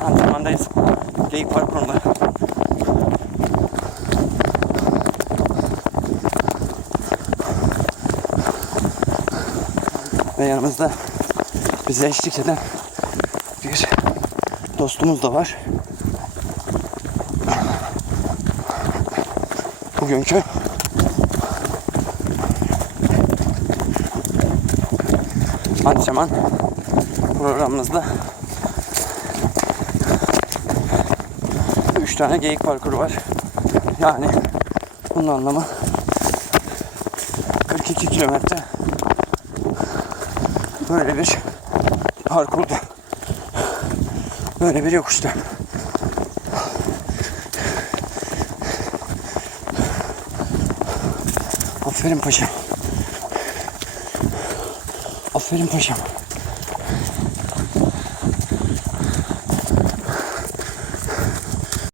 Antrenmandayız. Geyik parkurunda. Ve yanımızda bize eşlik eden bir dostumuz da var. Bugünkü antrenman programımızda 3 tane geyik parkuru var. Yani bunun anlamı 42 kilometre böyle bir parkurda, böyle bir yokuşta. Aferin paşam. Aferin paşam.